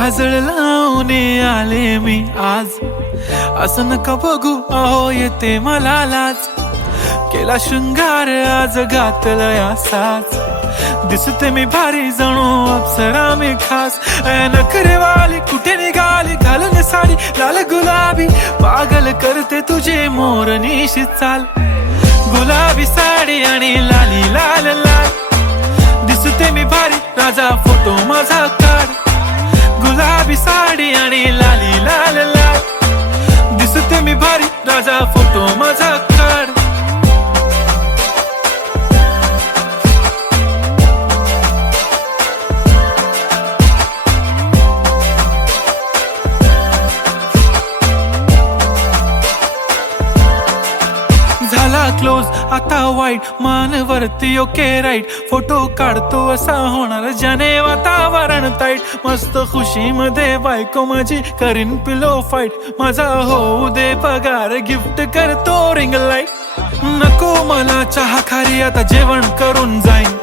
काजळ लावून आले मी आज, असं नका बघू अहो येते मला लाज. केला शृंगार आज घातला असाच, दिसते मी भारी जणू अप्सरा मी खास. नखरेवाली कुठे निघाली घालून साडी लाल गुलाबी, पागल करते तुझे मोरनीशी चाल. गुलाबी साडी आणि लाली लाल लाल, दिसते मी भारी राजा फोटो माझा काढ. गुलाबी साडी आणि लाली लाल लाल, दिसते मी भारी राजा फोटो माझा काढ. झाला क्लोज आता वाईट, मान वरती ओके राईट. फोटो काढतो असा होणार ज्याने वातावरण ताईट. मस्त खुशी मध्ये बायको माझी करीन पिलो फाईट. माझा होऊ दे पगार गिफ्ट करतो रिंग लाईट. नको मला चहा खारी आता जेवण करून जाईन.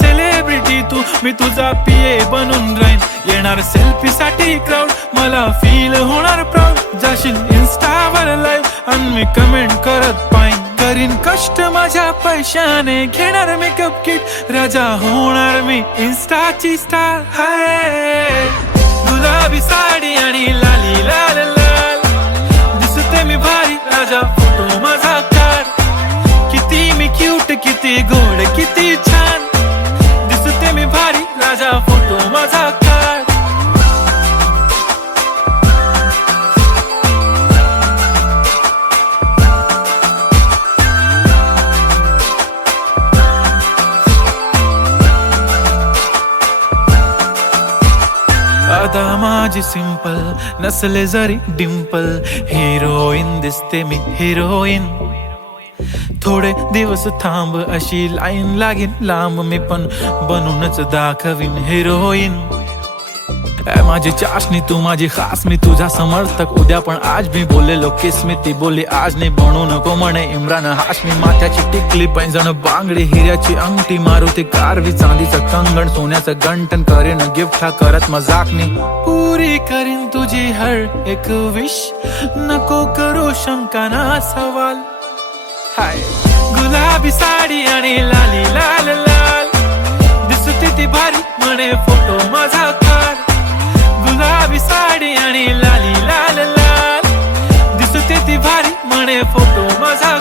सेलिब्रिटी तू मी तुझा पिये बनून राहीन. येणार सेल्फी साठी क्राऊड मला फील होणार प्राऊड. जाशील इन्स्टावर लाईव्ह आणि मी कमेंट करत पाईन. करीन कष्ट माझ्या पैशाने घेणार मेकअप किट. राजा होणार मी इन्स्टाची स्टार. हाय गुलाबी साडी आणि लाली लाल लाल, दिसते मी भारी राजा फोटो माझा काढ. किती मी क्यूट किती गोड किती छान, दिसते मी भारी राजा फोटो माझा काढ. आता माझी सिंपल नसले जरी डिंपल, हिरोईन दिसते मी हिरोईन. थोडे दिवस थांब अशी लाईन लागेल लांब, मी पण बनूनच दाखवीन हिरोईन. माझी चाशनी तू माझी खास, मी तुझा समर्थक उद्या पण आज. मी बोललेलो किस मी ती बोलली आज नाही. बनू नको म्हणे इम्रान हाशमी. माथ्याची टिकली पैंजण बांगडी, हिऱ्याची अंगठी, मारुती कारवी, चांदीचं कंगण, सोन्याचं गंटन. करेन गिफ्ट हा करत मजाकनी. पुरी करीन तुझी हर एक विश, नको करू शंका ना सवाल. हाय गुलाबी साडी आणि लाली लाल लाल, दिसते ती भारी म्हणे फोटो माझा काढ. गुलाबी साडी आणि लाली लाल लाल, दिसते ती भारी म्हणे फोटो माझा